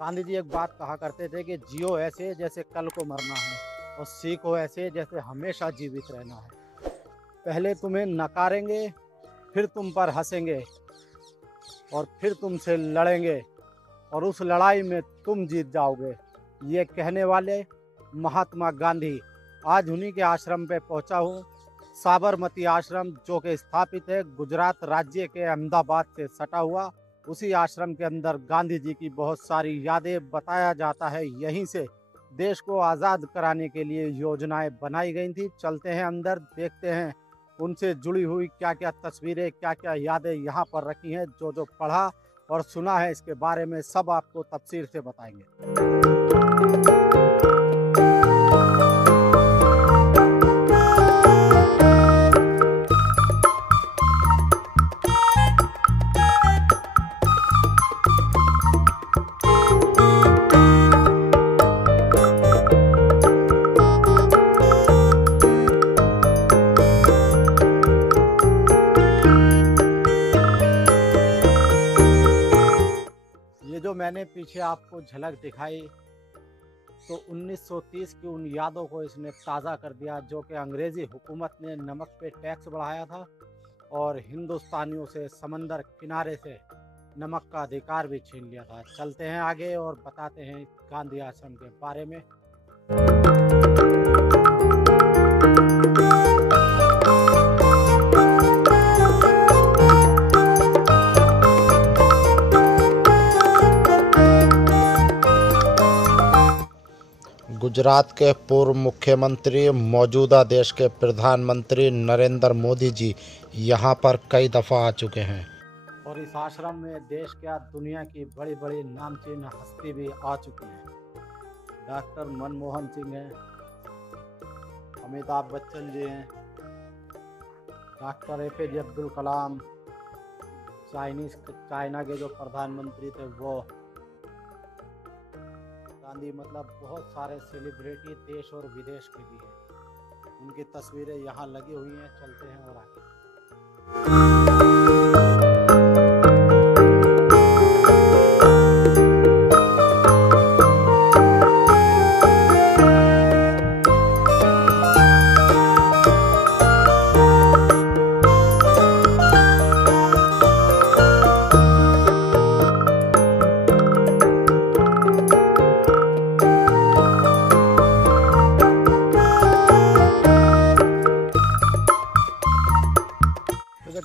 गांधी जी एक बात कहा करते थे कि जियो ऐसे जैसे कल को मरना है और सीखो ऐसे जैसे हमेशा जीवित रहना है। पहले तुम्हें नकारेंगे, फिर तुम पर हंसेंगे और फिर तुमसे लड़ेंगे और उस लड़ाई में तुम जीत जाओगे। ये कहने वाले महात्मा गांधी। आज उन्हीं के आश्रम पे पहुंचा हूँ। साबरमती आश्रम जो कि स्थापित है गुजरात राज्य के अहमदाबाद से सटा हुआ। उसी आश्रम के अंदर गांधी जी की बहुत सारी यादें बताया जाता है। यहीं से देश को आज़ाद कराने के लिए योजनाएं बनाई गई थी। चलते हैं अंदर, देखते हैं उनसे जुड़ी हुई क्या क्या तस्वीरें, क्या क्या यादें यहाँ पर रखी हैं। जो जो पढ़ा और सुना है इसके बारे में सब आपको तफसीर से बताएंगे। ये जो मैंने पीछे आपको झलक दिखाई तो 1930 की उन यादों को इसने ताज़ा कर दिया, जो कि अंग्रेज़ी हुकूमत ने नमक पे टैक्स बढ़ाया था और हिंदुस्तानियों से समंदर किनारे से नमक का अधिकार भी छीन लिया था। चलते हैं आगे और बताते हैं गांधी आश्रम के बारे में। गुजरात के पूर्व मुख्यमंत्री, मौजूदा देश के प्रधानमंत्री नरेंद्र मोदी जी यहाँ पर कई दफ़ा आ चुके हैं और इस आश्रम में देश क्या दुनिया की बड़ी बड़ी नामचीन हस्ती भी आ चुकी हैं। डॉक्टर मनमोहन सिंह हैं, अमिताभ बच्चन जी हैं, doctor APJ Abdul Kalam, China के जो प्रधानमंत्री थे वो, गांधी, मतलब बहुत सारे सेलिब्रिटी देश और विदेश के भी हैं। उनकी तस्वीरें यहाँ लगी हुई हैं। चलते हैं और आगे।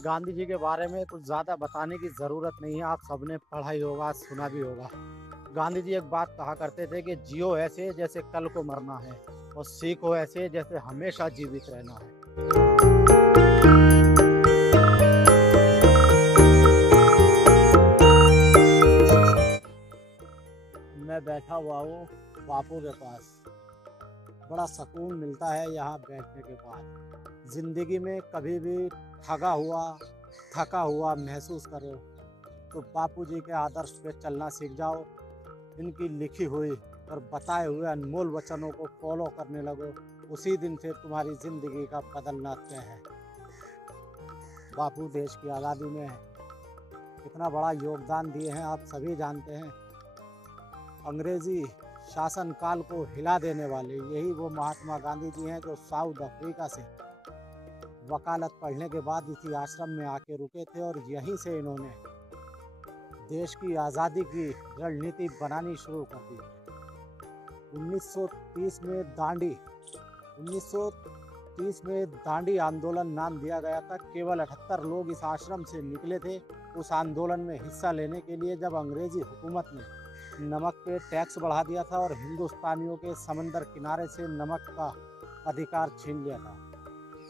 गांधी जी के बारे में कुछ ज़्यादा बताने की ज़रूरत नहीं है, आप सबने पढ़ा ही होगा, सुना भी होगा। गांधी जी एक बात कहा करते थे कि जियो ऐसे जैसे कल को मरना है और सीखो ऐसे जैसे हमेशा जीवित रहना है। मैं बैठा हुआ हूँ बापू के पास, बड़ा सुकून मिलता है यहाँ बैठने के बाद। ज़िंदगी में कभी भी थका हुआ महसूस करो तो बापू जी के आदर्श पे चलना सीख जाओ। इनकी लिखी हुई और बताए हुए अनमोल वचनों को फॉलो करने लगो, उसी दिन से तुम्हारी ज़िंदगी का बदलना तय है। बापू देश की आज़ादी में कितना बड़ा योगदान दिए हैं आप सभी जानते हैं। अंग्रेज़ी शासन काल को हिला देने वाले यही वो महात्मा गांधी जी हैं जो साउथ अफ्रीका से वकालत पढ़ने के बाद इसी आश्रम में आके रुके थे और यहीं से इन्होंने देश की आज़ादी की रणनीति बनानी शुरू कर दी। 1930 में दांडी आंदोलन नाम दिया गया था। केवल 78 लोग इस आश्रम से निकले थे उस आंदोलन में हिस्सा लेने के लिए, जब अंग्रेज़ी हुकूमत ने नमक पे टैक्स बढ़ा दिया था और हिंदुस्तानियों के समंदर किनारे से नमक का अधिकार छीन लिया था।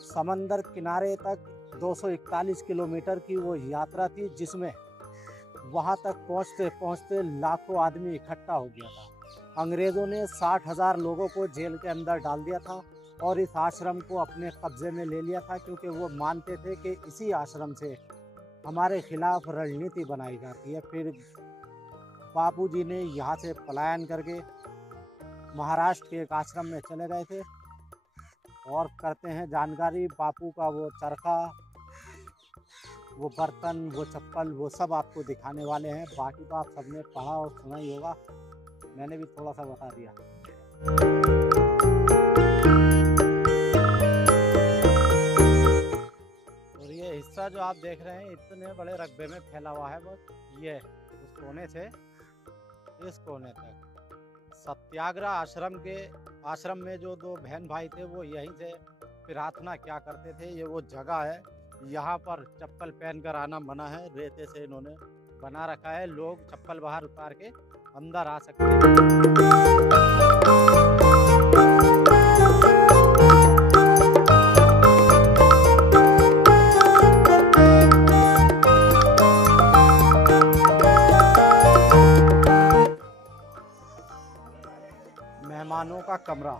समंदर किनारे तक 241 किलोमीटर की वो यात्रा थी, जिसमें वहाँ तक पहुँचते पहुँचते लाखों आदमी इकट्ठा हो गया था। अंग्रेज़ों ने 60,000 लोगों को जेल के अंदर डाल दिया था और इस आश्रम को अपने कब्जे में ले लिया था, क्योंकि वो मानते थे कि इसी आश्रम से हमारे खिलाफ रणनीति बनाई जाती है। फिर बापूजी ने यहाँ से पलायन करके महाराष्ट्र के एक आश्रम में चले गए थे और करते हैं जानकारी बापू का वो चरखा, वो बर्तन, वो चप्पल, वो सब आपको दिखाने वाले हैं। बाकी तो आप सबने पढ़ा और सुना ही होगा। मैंने भी थोड़ा सा बता दिया। और ये हिस्सा जो आप देख रहे हैं इतने बड़े रकबे में फैला हुआ है, बस ये उस कोने से इस कोने तक। सत्याग्रह आश्रम में जो दो बहन भाई थे वो यहीं से प्रार्थना क्या करते थे। ये वो जगह है, यहाँ पर चप्पल पहनकर आना मना है, रेते से इन्होंने बना रखा है, लोग चप्पल बाहर उतार के अंदर आ सकते हैं। मेहमानों का कमरा,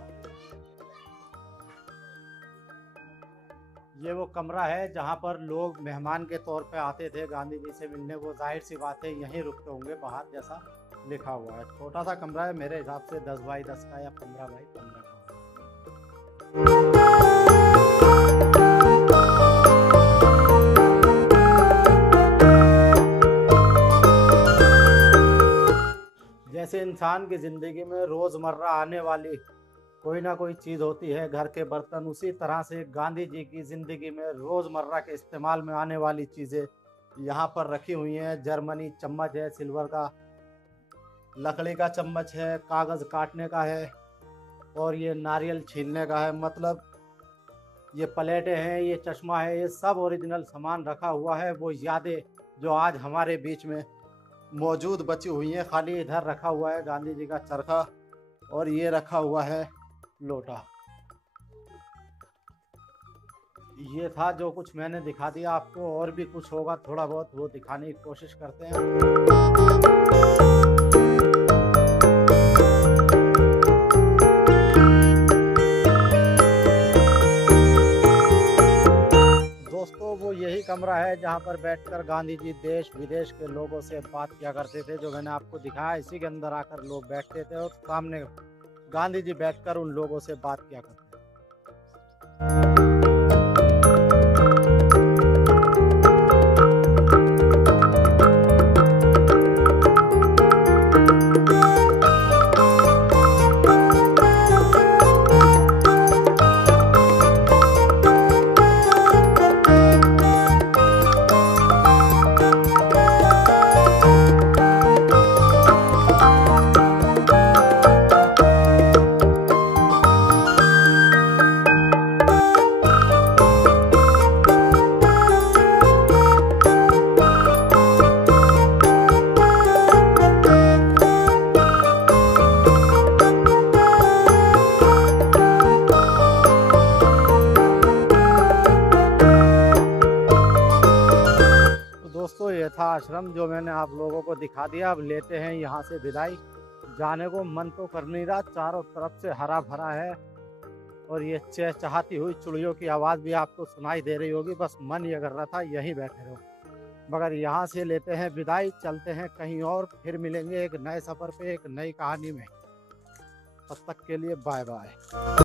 ये वो कमरा है जहाँ पर लोग मेहमान के तौर पे आते थे गांधी जी से मिलने। वो जाहिर सी बात है यहीं रुकते होंगे बाहर, जैसा लिखा हुआ है। छोटा सा कमरा है, मेरे हिसाब से 10 बाई 10 का या 15 बाई 15 का। जैसे इंसान की ज़िंदगी में रोज़मर्रा आने वाली कोई ना कोई चीज़ होती है, घर के बर्तन, उसी तरह से गांधी जी की ज़िंदगी में रोज़मर्रा के इस्तेमाल में आने वाली चीज़ें यहाँ पर रखी हुई हैं। जर्मनी चम्मच है, सिल्वर का, लकड़ी का चम्मच है, कागज़ काटने का है, और ये नारियल छीलने का है। मतलब ये प्लेटें हैं, ये चश्मा है, ये सब ओरिजिनल सामान रखा हुआ है। वो यादें जो आज हमारे बीच में मौजूद बची हुई हैं। खाली इधर रखा हुआ है गांधी जी का चरखा, और ये रखा हुआ है लोटा। ये था जो कुछ मैंने दिखा दिया आपको, और भी कुछ होगा थोड़ा बहुत वो दिखाने की कोशिश करते हैं। दोस्तों वो यही कमरा है जहाँ पर बैठकर गांधी जी देश विदेश के लोगों से बात किया करते थे, जो मैंने आपको दिखाया। इसी के अंदर आकर लोग बैठते थे और सामने गांधी जी बैठकर उन लोगों से बात किया करते थे। दोस्तों ये था आश्रम जो मैंने आप लोगों को दिखा दिया। अब लेते हैं यहाँ से विदाई। जाने को मन तो कर नहीं रहा, चारों तरफ से हरा भरा है, और ये चहचहाती हुई चिड़ियों की आवाज़ भी आपको सुनाई दे रही होगी। बस मन ये कर रहा था यहीं बैठे रहो, मगर यहाँ से लेते हैं विदाई, चलते हैं कहीं और। फिर मिलेंगे एक नए सफ़र पे, एक नई कहानी में। तब तक के लिए बाय बाय।